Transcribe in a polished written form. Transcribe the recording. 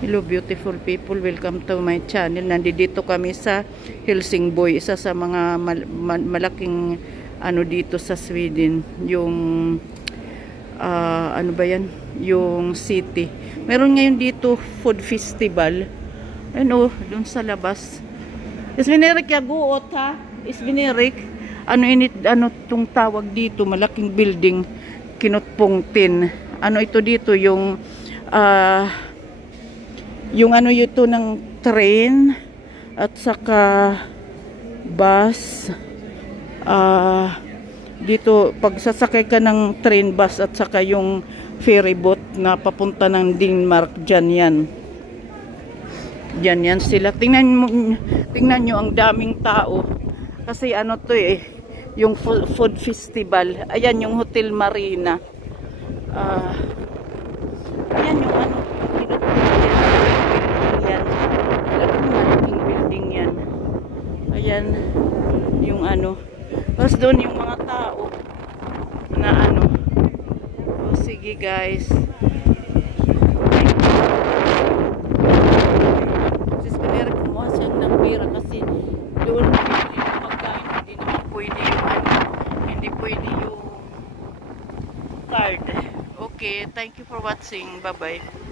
Hello beautiful people, welcome to my channel. Nandito kami sa Helsingborg, isa sa mga malaking ano dito sa Sweden, yung ano ba yan, yung city. Meron ngayon dito food festival, ano, dun sa labas. Isbinirik ya guot ha, isbinirik. Ano init, ano tong tawag dito, malaking building, Kinutpungtin. Ano ito dito, yung ano ito ng train at saka bus. Dito pag sasakay ka ng train, bus at saka yung ferry boat na papunta ng Denmark, dyan yan sila. Tingnan nyo ang daming tao kasi ano to yung food festival. Ayan yung Hotel Marina. Ayan yung ano, ayan yung ano, tapos doon yung mga tao na ano. O sige guys, sis pinira kumuha siyang ng pera kasi doon yung pagkain hindi naman pwede yung ano, hindi pwede yung card. Okay, thank you for watching, bye bye.